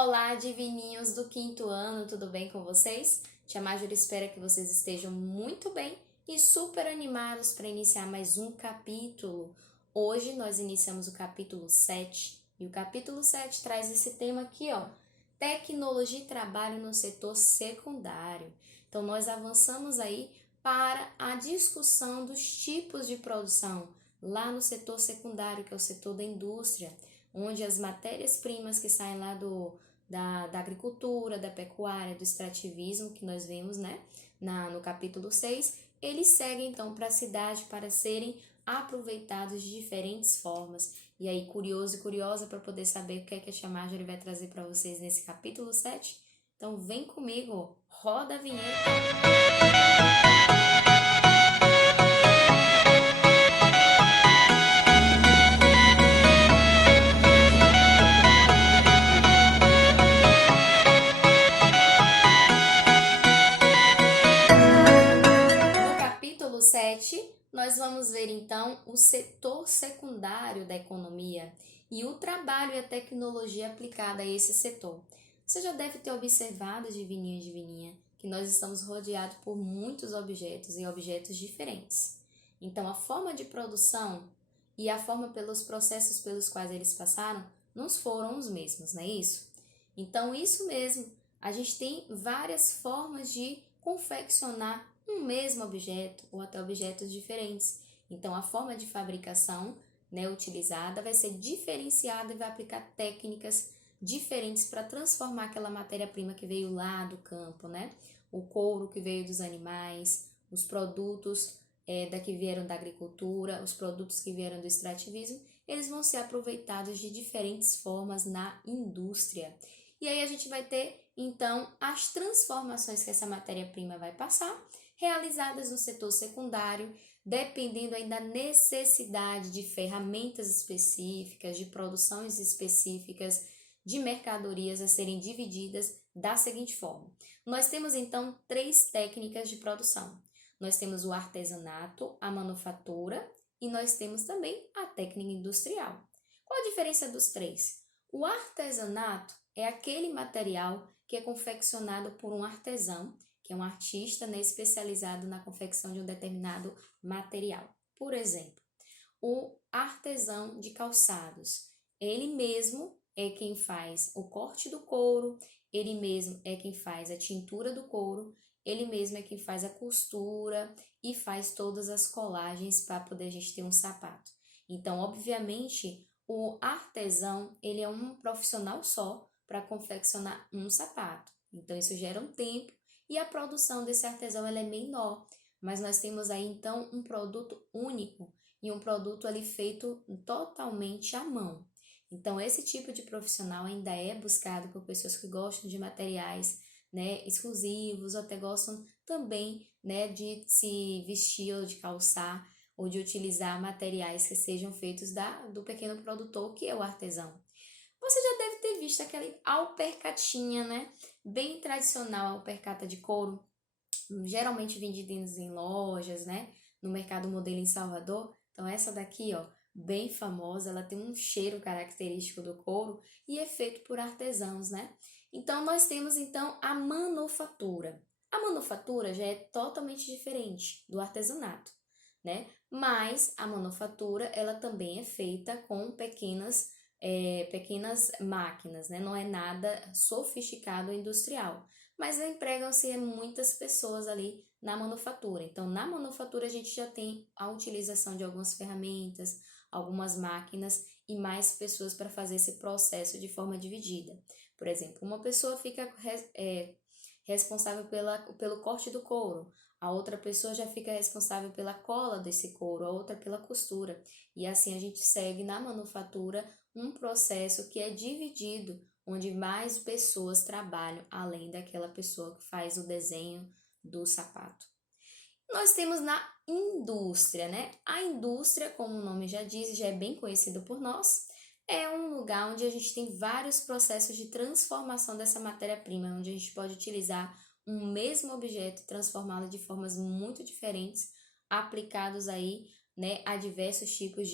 Olá, divininhos do quinto ano, tudo bem com vocês? Tia Marjorie espera que vocês estejam muito bem e super animados para iniciar mais um capítulo. Hoje nós iniciamos o capítulo 7 e o capítulo 7 traz esse tema aqui, ó, tecnologia e trabalho no setor secundário. Então nós avançamos aí para a discussão dos tipos de produção lá no setor secundário, que é o setor da indústria, onde as matérias-primas que saem lá da agricultura, da pecuária, do extrativismo, que nós vemos, né, no capítulo 6, eles seguem então para a cidade para serem aproveitados de diferentes formas. E aí, curioso e curiosa para poder saber o que é que a Tia Marjorie vai trazer para vocês nesse capítulo 7? Então vem comigo, roda a vinheta! No capítulo 7, nós vamos ver então o setor secundário da economia e o trabalho e a tecnologia aplicada a esse setor. Você já deve ter observado, divininho e divininha, que nós estamos rodeados por muitos objetos e objetos diferentes. Então, a forma de produção e a forma pelos processos pelos quais eles passaram não foram os mesmos, não é isso? Então, isso mesmo, a gente tem várias formas de confeccionar um mesmo objeto ou até objetos diferentes. Então, a forma de fabricação, né, utilizada vai ser diferenciada e vai aplicar técnicas diferentes para transformar aquela matéria-prima que veio lá do campo, né? O couro que veio dos animais, os produtos que vieram da agricultura, os produtos que vieram do extrativismo, eles vão ser aproveitados de diferentes formas na indústria. E aí a gente vai ter, então, as transformações que essa matéria-prima vai passar, realizadas no setor secundário, dependendo aí da necessidade de ferramentas específicas, de produções específicas, de mercadorias a serem divididas da seguinte forma. Nós temos, então, 3 técnicas de produção. Nós temos o artesanato, a manufatura e nós temos também a técnica industrial. Qual a diferença dos 3? O artesanato é aquele material que é confeccionado por um artesão, que é um artista, né, especializado na confecção de um determinado material. Por exemplo, o artesão de calçados, ele mesmo é quem faz o corte do couro, ele mesmo é quem faz a tintura do couro, ele mesmo é quem faz a costura e faz todas as colagens para poder a gente ter um sapato. Então, obviamente, o artesão, ele é um profissional só para confeccionar um sapato. Então, isso gera um tempo e a produção desse artesão ela é menor. Mas nós temos aí, então, um produto único e um produto ali feito totalmente à mão. Então, esse tipo de profissional ainda é buscado por pessoas que gostam de materiais, né, exclusivos, ou até gostam também, né, de se vestir ou de calçar ou de utilizar materiais que sejam feitos do pequeno produtor, que é o artesão. Você já deve ter visto aquela alpercatinha, né? Bem tradicional, alpercata de couro, geralmente vendida em lojas, né? No mercado modelo em Salvador. Então, essa daqui, ó, bem famosa, ela tem um cheiro característico do couro e é feito por artesãos, né? Então, nós temos, então, a manufatura. A manufatura já é totalmente diferente do artesanato, né? Mas a manufatura, ela também é feita com pequenas máquinas, né? Não é nada sofisticado ou industrial, mas empregam-se muitas pessoas ali na manufatura. Então, na manufatura, a gente já tem a utilização de algumas ferramentas, algumas máquinas e mais pessoas para fazer esse processo de forma dividida. Por exemplo, uma pessoa fica responsável pelo corte do couro, a outra pessoa já fica responsável pela cola desse couro, a outra pela costura. E assim a gente segue na manufatura um processo que é dividido, onde mais pessoas trabalham, além daquela pessoa que faz o desenho do sapato. Nós temos na indústria, né? A indústria, como o nome já diz, já é bem conhecido por nós, é um lugar onde a gente tem vários processos de transformação dessa matéria-prima, onde a gente pode utilizar um mesmo objeto e transformá-lo de formas muito diferentes, aplicados aí, né, a diversos tipos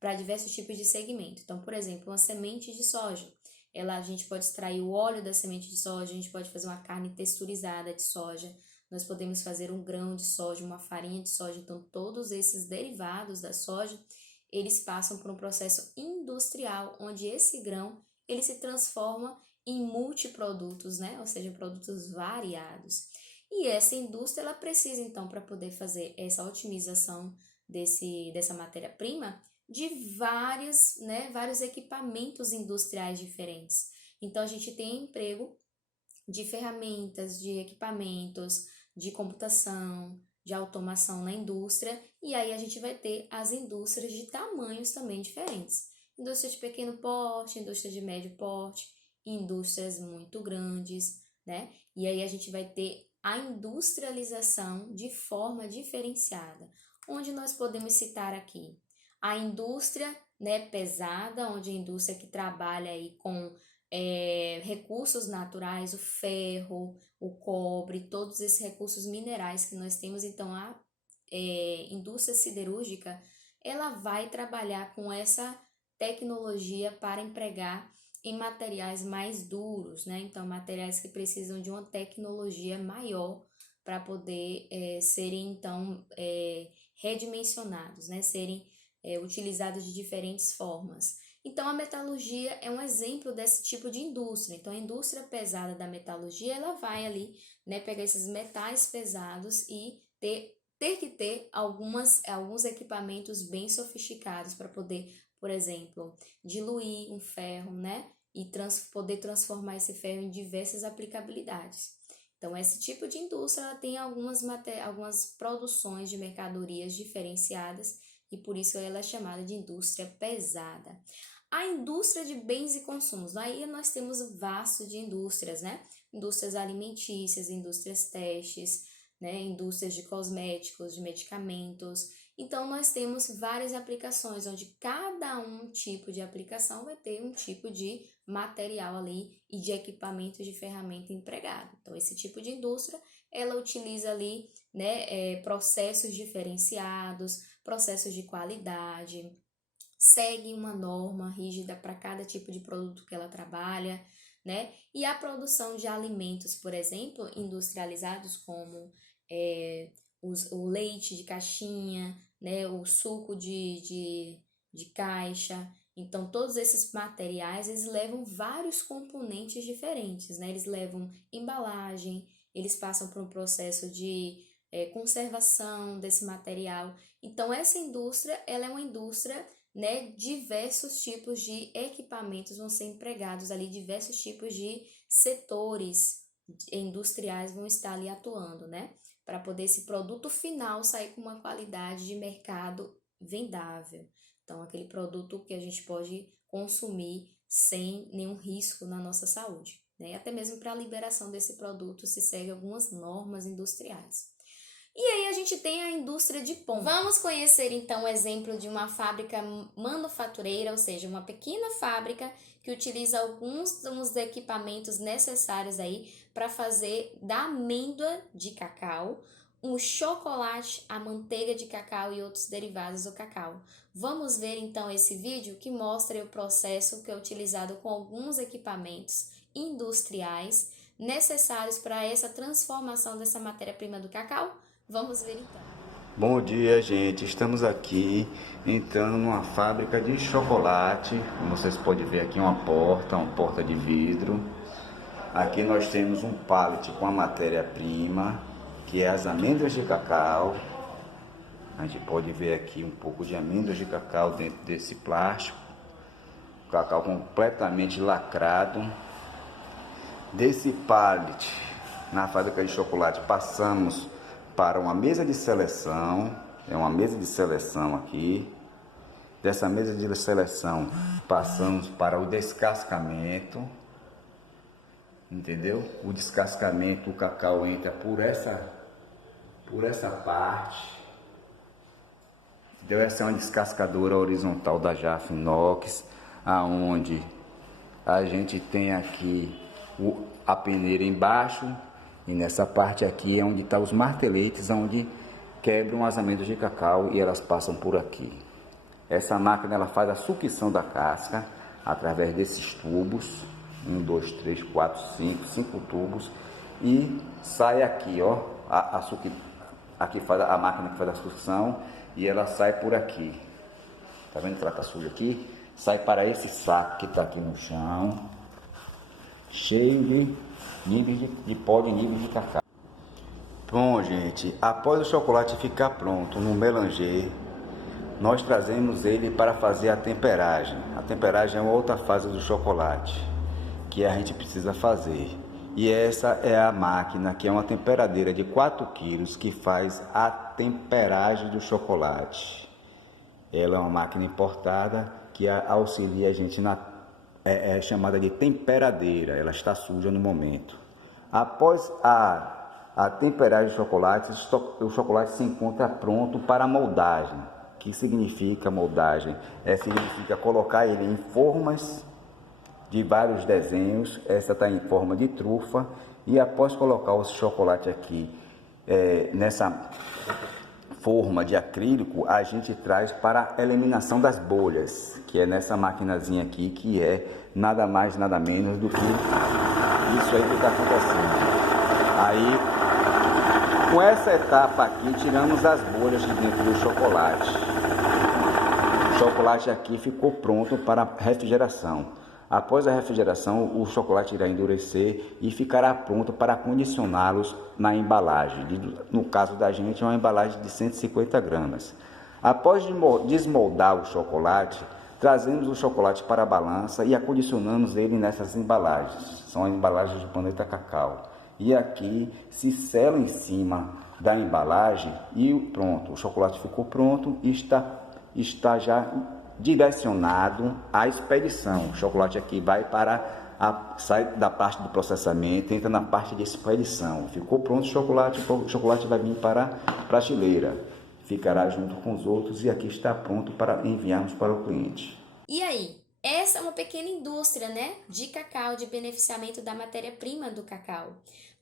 para diversos tipos de segmento. Então, por exemplo, uma semente de soja, A gente pode extrair o óleo da semente de soja, a gente pode fazer uma carne texturizada de soja, nós podemos fazer um grão de soja, uma farinha de soja. Então, todos esses derivados da soja, eles passam por um processo industrial, onde esse grão, ele se transforma em multiprodutos, né? Ou seja, produtos variados. E essa indústria, ela precisa, então, para poder fazer essa otimização dessa matéria-prima, de vários equipamentos industriais diferentes. Então, a gente tem emprego de ferramentas, de equipamentos, de computação, de automação na indústria, e aí a gente vai ter as indústrias de tamanhos também diferentes. Indústria de pequeno porte, indústria de médio porte, indústrias muito grandes, né? E aí a gente vai ter a industrialização de forma diferenciada, onde nós podemos citar aqui a indústria, né, pesada, onde a indústria que trabalha aí com recursos naturais, o ferro, o cobre, todos esses recursos minerais que nós temos. Então, a indústria siderúrgica, ela vai trabalhar com essa tecnologia para empregar em materiais mais duros, né? Então, materiais que precisam de uma tecnologia maior para poder serem, então, redimensionados, né? Serem utilizados de diferentes formas. Então, a metalurgia é um exemplo desse tipo de indústria. Então, a indústria pesada da metalurgia, ela vai ali, né, pegar esses metais pesados e ter que ter alguns equipamentos bem sofisticados para poder, por exemplo, diluir um ferro, né, e poder transformar esse ferro em diversas aplicabilidades. Então, esse tipo de indústria, ela tem algumas produções de mercadorias diferenciadas e por isso ela é chamada de indústria pesada. A indústria de bens e consumos, aí nós temos vasto de indústrias, né? Indústrias alimentícias, indústrias testes, né? Indústrias de cosméticos, de medicamentos. Então, nós temos várias aplicações, onde cada tipo de aplicação vai ter um tipo de material ali e de equipamento de ferramenta empregado. Então, esse tipo de indústria, ela utiliza ali, né, processos diferenciados, processos de qualidade, segue uma norma rígida para cada tipo de produto que ela trabalha, né? E a produção de alimentos, por exemplo, industrializados como o leite de caixinha, né? O suco de caixa. Então, todos esses materiais, eles levam vários componentes diferentes, né? Eles levam embalagem, eles passam por um processo de conservação desse material. Então, essa indústria, ela é uma indústria, né, diversos tipos de equipamentos vão ser empregados ali, diversos tipos de setores industriais vão estar ali atuando, né, para poder esse produto final sair com uma qualidade de mercado vendável. Então, aquele produto que a gente pode consumir sem nenhum risco na nossa saúde, né, até mesmo para a liberação desse produto se segue algumas normas industriais. E aí a gente tem a indústria de ponta. Vamos conhecer então o exemplo de uma fábrica manufatureira, ou seja, uma pequena fábrica que utiliza alguns dos equipamentos necessários aí para fazer da amêndoa de cacau o chocolate, a manteiga de cacau e outros derivados do cacau. Vamos ver então esse vídeo que mostra o processo que é utilizado com alguns equipamentos industriais necessários para essa transformação dessa matéria-prima do cacau. Vamos ver então. Bom dia, gente. Estamos aqui entrando numa fábrica de chocolate. Como vocês podem ver aqui, uma porta de vidro. Aqui nós temos um pallet com a matéria-prima, que é as amêndoas de cacau. A gente pode ver aqui um pouco de amêndoas de cacau dentro desse plástico. O cacau completamente lacrado. Desse pallet, na fábrica de chocolate, passamos para uma mesa de seleção. É uma mesa de seleção aqui. Dessa mesa de seleção passamos para o descascamento, entendeu? O descascamento, o cacau entra por essa parte, entendeu? Essa é uma descascadora horizontal da Jafra Inox, aonde a gente tem aqui a peneira embaixo. E nessa parte aqui é onde estão os marteletes, onde quebram as amêndoas de cacau e elas passam por aqui. Essa máquina ela faz a sucção da casca através desses tubos. Um, dois, três, quatro, cinco tubos. E sai aqui, ó, aqui faz a máquina que faz a sucção e ela sai por aqui. Tá vendo que ela tá suja aqui? Sai para esse saco que tá aqui no chão, cheio de níveis de pó de níveis de cacau. Bom, gente, após o chocolate ficar pronto no melanger, nós trazemos ele para fazer a temperagem. A temperagem é uma outra fase do chocolate que a gente precisa fazer. E essa é a máquina, que é uma temperadeira de 4 quilos, que faz a temperagem do chocolate. Ela é uma máquina importada que auxilia a gente é chamada de temperadeira. Ela está suja no momento. Após a temperagem do chocolate, o chocolate se encontra pronto para a moldagem. O que significa moldagem? Significa colocar ele em formas de vários desenhos. Essa está em forma de trufa. E após colocar o chocolate aqui nessa forma de acrílico, a gente traz para a eliminação das bolhas, que é nessa maquinazinha aqui, que é nada mais nada menos do que isso aí que está acontecendo. Aí, com essa etapa aqui, tiramos as bolhas de dentro do chocolate. O chocolate aqui ficou pronto para refrigeração. Após a refrigeração, o chocolate irá endurecer e ficará pronto para condicioná-los na embalagem. No caso da gente, é uma embalagem de 150 gramas. Após desmoldar o chocolate, trazemos o chocolate para a balança e acondicionamos ele nessas embalagens. São as embalagens do Planeta Cacau. E aqui se sela em cima da embalagem e pronto, o chocolate ficou pronto e está já direcionado à expedição. O chocolate aqui vai sai da parte do processamento, entra na parte de expedição. Ficou pronto o chocolate vai vir para a prateleira, ficará junto com os outros e aqui está pronto para enviarmos para o cliente. E aí? Essa é uma pequena indústria, né, de cacau, de beneficiamento da matéria-prima do cacau.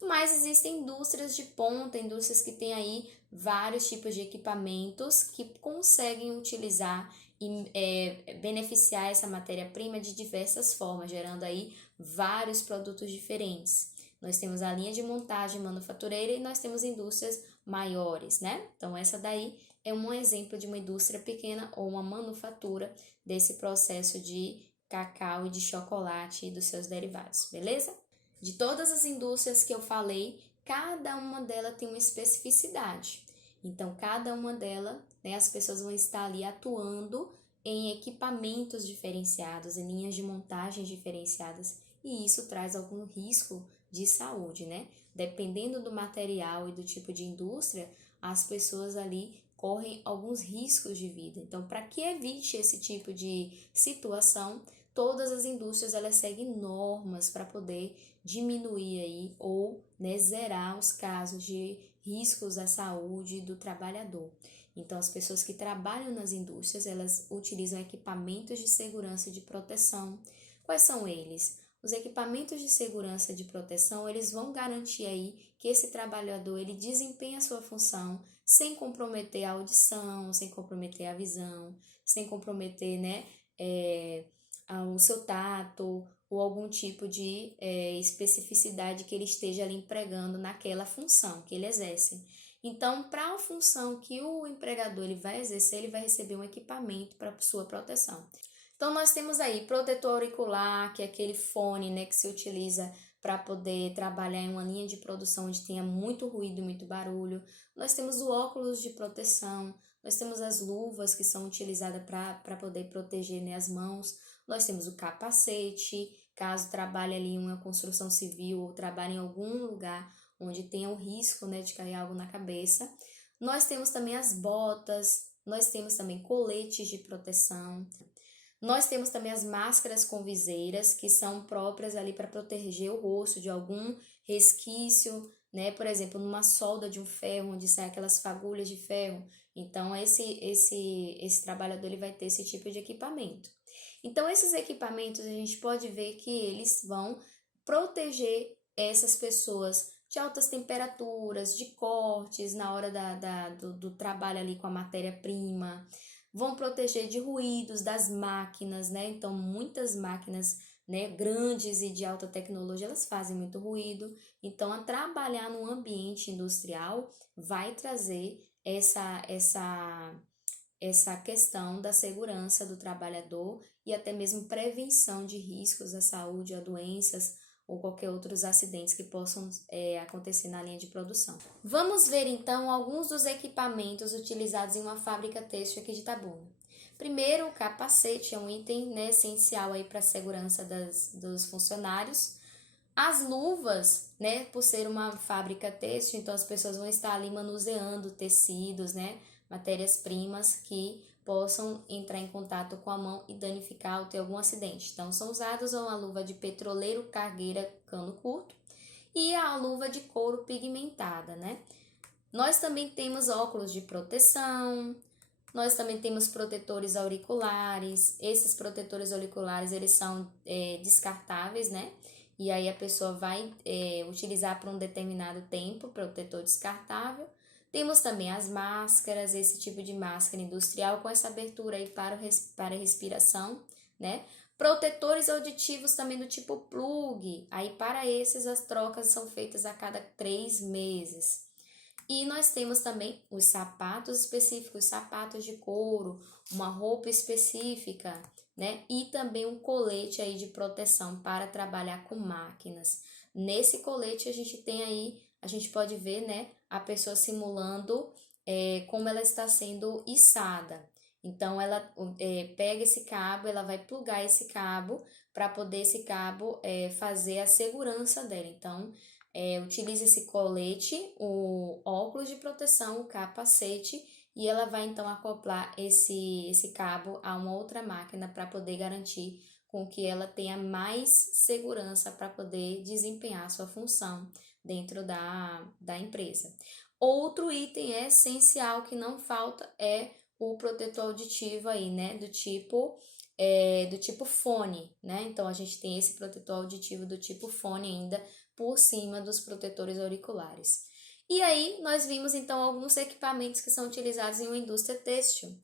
Mas existem indústrias de ponta, indústrias que têm aí vários tipos de equipamentos que conseguem utilizar e beneficiar essa matéria-prima de diversas formas, gerando aí vários produtos diferentes. Nós temos a linha de montagem manufatureira e nós temos indústrias maiores, né? Então essa daí é um exemplo de uma indústria pequena ou uma manufatura desse processo de cacau e de chocolate e dos seus derivados, beleza? De todas as indústrias que eu falei, cada uma delas tem uma especificidade. Então, cada uma delas, né, as pessoas vão estar ali atuando em equipamentos diferenciados, em linhas de montagem diferenciadas, e isso traz algum risco de saúde, né? Dependendo do material e do tipo de indústria, as pessoas ali correm alguns riscos de vida. Então, para que evite esse tipo de situação, todas as indústrias elas seguem normas para poder diminuir aí ou, né, zerar os casos de riscos à saúde do trabalhador. Então, as pessoas que trabalham nas indústrias, elas utilizam equipamentos de segurança e de proteção. Quais são eles? Os equipamentos de segurança e de proteção, eles vão garantir aí que esse trabalhador ele desempenha a sua função sem comprometer a audição, sem comprometer a visão, sem comprometer, né, o seu tato ou algum tipo de especificidade que ele esteja ali empregando naquela função que ele exerce. Então, para a função que o empregador ele vai exercer, ele vai receber um equipamento para sua proteção. Então, nós temos aí protetor auricular, que é aquele fone, né, que se utiliza para poder trabalhar em uma linha de produção onde tenha muito ruído e muito barulho. Nós temos o óculos de proteção, nós temos as luvas que são utilizadas para poder proteger, né, as mãos. Nós temos o capacete, caso trabalhe ali em uma construção civil ou trabalhe em algum lugar onde tenha o risco, né, de cair algo na cabeça. Nós temos também as botas, nós temos também coletes de proteção. Nós temos também as máscaras com viseiras, que são próprias ali para proteger o rosto de algum resquício, né? Por exemplo, numa solda de um ferro, onde saem aquelas fagulhas de ferro. Então, esse trabalhador ele vai ter esse tipo de equipamento. Então, esses equipamentos, a gente pode ver que eles vão proteger essas pessoas de altas temperaturas, de cortes na hora do trabalho ali com a matéria-prima, vão proteger de ruídos das máquinas, né? Então, muitas máquinas né, grandes e de alta tecnologia, elas fazem muito ruído. Então, a trabalhar num ambiente industrial vai trazer essa questão da segurança do trabalhador e até mesmo prevenção de riscos à saúde, a doenças ou qualquer outros acidentes que possam acontecer na linha de produção. Vamos ver então alguns dos equipamentos utilizados em uma fábrica têxtil aqui de Itabuna. Primeiro, o capacete é um item, né, essencial aí para a segurança dos funcionários. As luvas, né, por ser uma fábrica têxtil, então as pessoas vão estar ali manuseando tecidos, né, matérias-primas que possam entrar em contato com a mão e danificar ou ter algum acidente. Então, são usados uma luva de petroleiro, cargueira, cano curto e a luva de couro pigmentada, né? Nós também temos óculos de proteção, nós também temos protetores auriculares. Esses protetores auriculares, eles são descartáveis, né? E aí a pessoa vai utilizar por um determinado tempo, protetor descartável. Temos também as máscaras, esse tipo de máscara industrial com essa abertura aí para a respiração, né? Protetores auditivos também do tipo plug. Aí para esses as trocas são feitas a cada 3 meses. E nós temos também os sapatos específicos, sapatos de couro, uma roupa específica, né? E também um colete aí de proteção para trabalhar com máquinas. Nesse colete a gente tem aí, a gente pode ver, né, a pessoa simulando como ela está sendo içada. Então ela pega esse cabo, ela vai plugar esse cabo para poder esse cabo fazer a segurança dela. Então utiliza esse colete, o óculos de proteção, o capacete, e ela vai então acoplar esse cabo a uma outra máquina para poder garantir com que ela tenha mais segurança para poder desempenhar sua função dentro da empresa. Outro item essencial que não falta é o protetor auditivo aí, né, do tipo fone, né? Então a gente tem esse protetor auditivo do tipo fone ainda por cima dos protetores auriculares. E aí nós vimos então alguns equipamentos que são utilizados em uma indústria têxtil.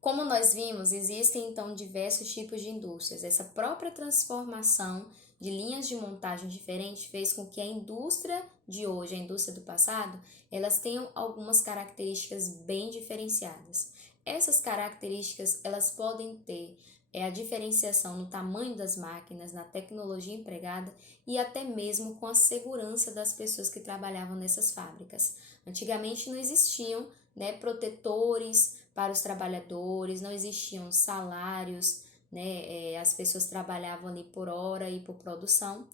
Como nós vimos, existem então diversos tipos de indústrias. Essa própria transformação de linhas de montagem diferentes fez com que a indústria de hoje, a indústria do passado, elas tenham algumas características bem diferenciadas. Essas características, elas podem ter a diferenciação no tamanho das máquinas, na tecnologia empregada e até mesmo com a segurança das pessoas que trabalhavam nessas fábricas. Antigamente não existiam, né, protetores para os trabalhadores, não existiam salários, né, as pessoas trabalhavam ali por hora e por produção.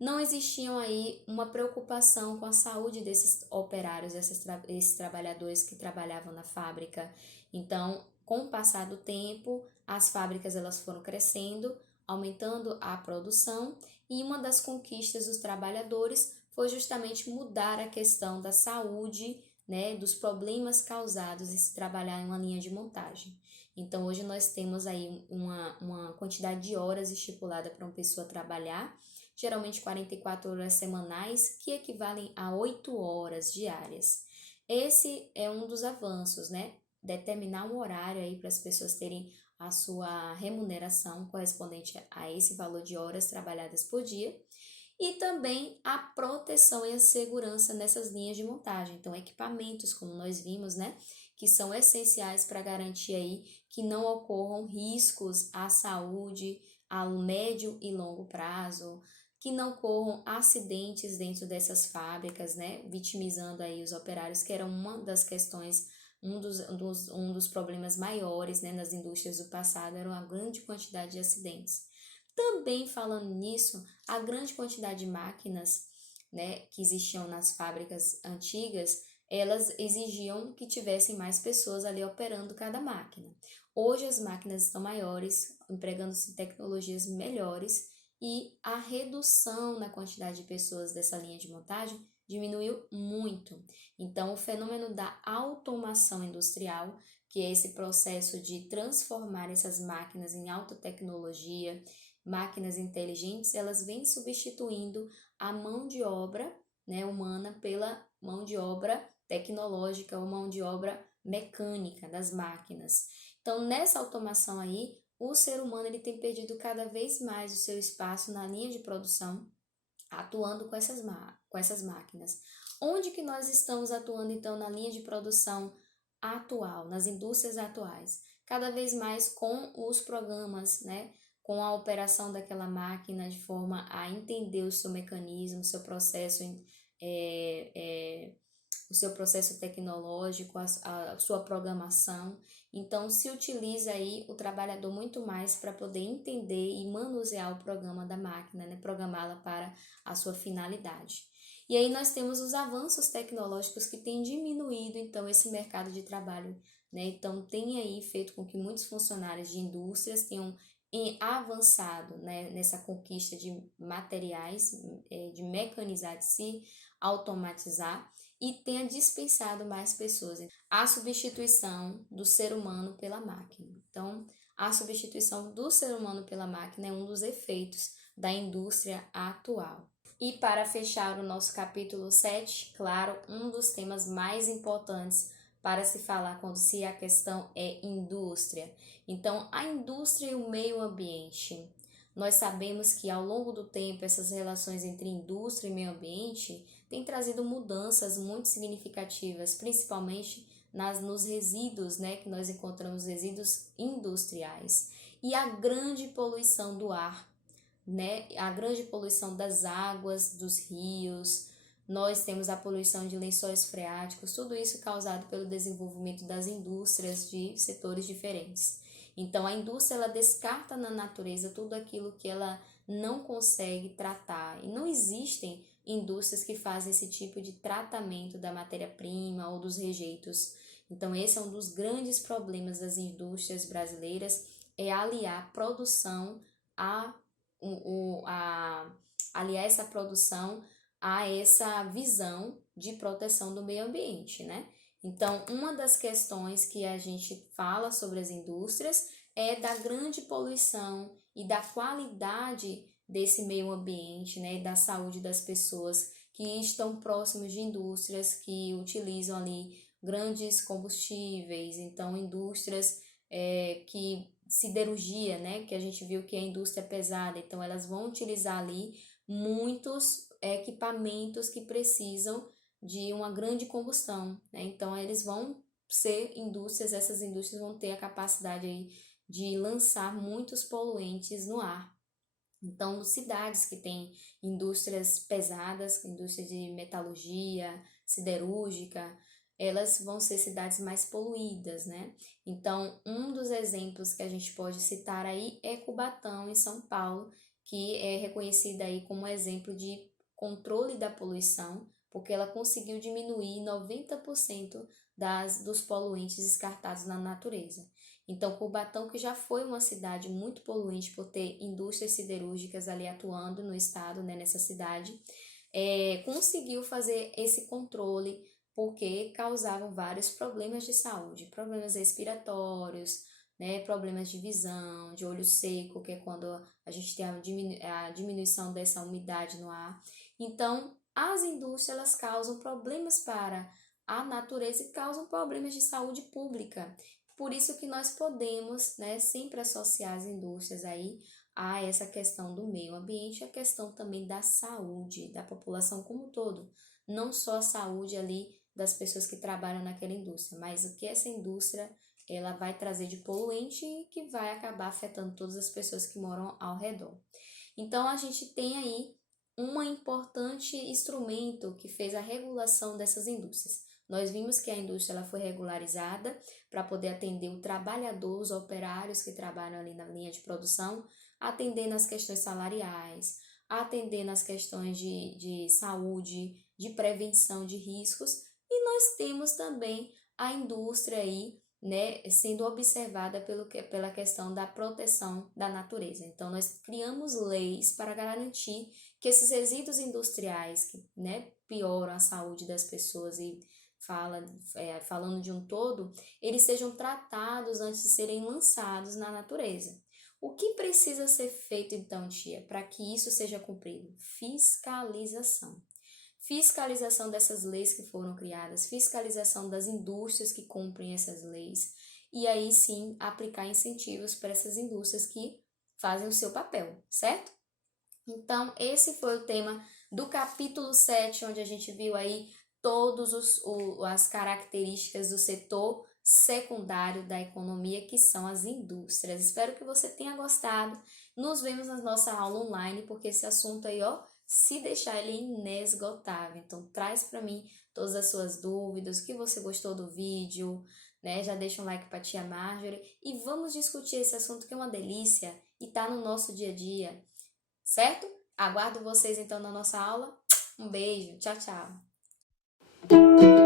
Não existiam aí uma preocupação com a saúde desses operários, esses trabalhadores que trabalhavam na fábrica. Então, com o passar do tempo, as fábricas elas foram crescendo, aumentando a produção, e uma das conquistas dos trabalhadores foi justamente mudar a questão da saúde, né, dos problemas causados em se trabalhar em uma linha de montagem. Então, hoje nós temos aí uma quantidade de horas estipulada para uma pessoa trabalhar, geralmente 44 horas semanais, que equivalem a 8 horas diárias. Esse é um dos avanços, né? Determinar um horário aí para as pessoas terem a sua remuneração correspondente a esse valor de horas trabalhadas por dia, e também a proteção e a segurança nessas linhas de montagem. Então, equipamentos, como nós vimos, né, que são essenciais para garantir aí que não ocorram riscos à saúde a médio e longo prazo, que não ocorram acidentes dentro dessas fábricas, né, vitimizando aí os operários, que era uma das questões, um dos problemas maiores, né, nas indústrias do passado, era uma grande quantidade de acidentes. Também falando nisso, a grande quantidade de máquinas, né, que existiam nas fábricas antigas, elas exigiam que tivessem mais pessoas ali operando cada máquina. Hoje as máquinas estão maiores, empregando-se tecnologias melhores, e a redução na quantidade de pessoas dessa linha de montagem diminuiu muito. Então, o fenômeno da automação industrial, que é esse processo de transformar essas máquinas em alta tecnologia, máquinas inteligentes, elas vêm substituindo a mão de obra, né, humana pela mão de obra tecnológica ou mão de obra mecânica das máquinas. Então, nessa automação aí, o ser humano ele tem perdido cada vez mais o seu espaço na linha de produção, atuando com essas máquinas. Onde que nós estamos atuando, então, na linha de produção atual, nas indústrias atuais? Cada vez mais com os programas, né? Com a operação daquela máquina de forma a entender o seu mecanismo, é, é, o seu processo tecnológico, a sua programação. Então, se utiliza aí o trabalhador muito mais para poder entender e manusear o programa da máquina, né? Programá-la para a sua finalidade. E aí nós temos os avanços tecnológicos que têm diminuído, então, esse mercado de trabalho, né? Então, tem aí feito com que muitos funcionários de indústrias tenham avançado, né, nessa conquista de materiais, de mecanizar, de se automatizar e tenha dispensado mais pessoas. A substituição do ser humano pela máquina. Então, a substituição do ser humano pela máquina é um dos efeitos da indústria atual. E para fechar o nosso capítulo 7, claro, um dos temas mais importantes para se falar quando a questão é indústria. Então, a indústria e o meio ambiente. Nós sabemos que ao longo do tempo essas relações entre indústria e meio ambiente têm trazido mudanças muito significativas, principalmente nos resíduos, né, que nós encontramos resíduos industriais. E a grande poluição do ar, né, a grande poluição das águas, dos rios. Nós temos a poluição de lençóis freáticos, tudo isso causado pelo desenvolvimento das indústrias de setores diferentes. Então, a indústria ela descarta na natureza tudo aquilo que ela não consegue tratar. E não existem indústrias que fazem esse tipo de tratamento da matéria-prima ou dos rejeitos. Então, esse é um dos grandes problemas das indústrias brasileiras, é aliar produção aliar essa produção a essa visão de proteção do meio ambiente, né? Então, uma das questões que a gente fala sobre as indústrias é da grande poluição e da qualidade desse meio ambiente, né? E da saúde das pessoas que estão próximos de indústrias que utilizam ali grandes combustíveis, então indústrias que siderurgia, né, que a gente viu que é a indústria pesada, então elas vão utilizar ali muitos equipamentos que precisam de uma grande combustão, né? Então eles vão ser indústrias, essas indústrias vão ter a capacidade aí de lançar muitos poluentes no ar. Então, cidades que têm indústrias pesadas, indústria de metalurgia, siderúrgica, elas vão ser cidades mais poluídas, né? Então, um dos exemplos que a gente pode citar aí é Cubatão, em São Paulo, que é reconhecida aí como exemplo de controle da poluição, porque ela conseguiu diminuir 90% dos poluentes descartados na natureza. Então, Cubatão, que já foi uma cidade muito poluente por ter indústrias siderúrgicas ali atuando no estado, né, nessa cidade, conseguiu fazer esse controle porque causavam vários problemas de saúde, problemas respiratórios, né, problemas de visão, de olho seco, que é quando a gente tem a diminuição dessa umidade no ar. Então, as indústrias elas causam problemas para a natureza e causam problemas de saúde pública. Por isso que nós podemos, né, sempre associar as indústrias aí a essa questão do meio ambiente e a questão também da saúde da população como um todo. Não só a saúde ali das pessoas que trabalham naquela indústria, mas o que essa indústria ela vai trazer de poluente e que vai acabar afetando todas as pessoas que moram ao redor. Então, a gente tem aí um importante instrumento que fez a regulação dessas indústrias. Nós vimos que a indústria ela foi regularizada para poder atender o trabalhador, os operários que trabalham ali na linha de produção, atender nas questões salariais, atender nas questões de saúde, de prevenção de riscos, e nós temos também a indústria aí, né, sendo observada pela questão da proteção da natureza. Então, nós criamos leis para garantir que esses resíduos industriais, que, né, pioram a saúde das pessoas e falando de um todo, eles sejam tratados antes de serem lançados na natureza. O que precisa ser feito, então, tia, para que isso seja cumprido? Fiscalização. Fiscalização dessas leis que foram criadas, fiscalização das indústrias que cumprem essas leis e aí sim aplicar incentivos para essas indústrias que fazem o seu papel, certo? Então, esse foi o tema do capítulo 7, onde a gente viu aí todas as características do setor secundário da economia, que são as indústrias. Espero que você tenha gostado. Nos vemos na nossa aula online, porque esse assunto aí, ó, se deixar ele é inesgotável. Então, traz para mim todas as suas dúvidas, o que você gostou do vídeo, né? Já deixa um like para tia Marjorie e vamos discutir esse assunto que é uma delícia e tá no nosso dia a dia. Certo? Aguardo vocês então na nossa aula. Um beijo, tchau, tchau.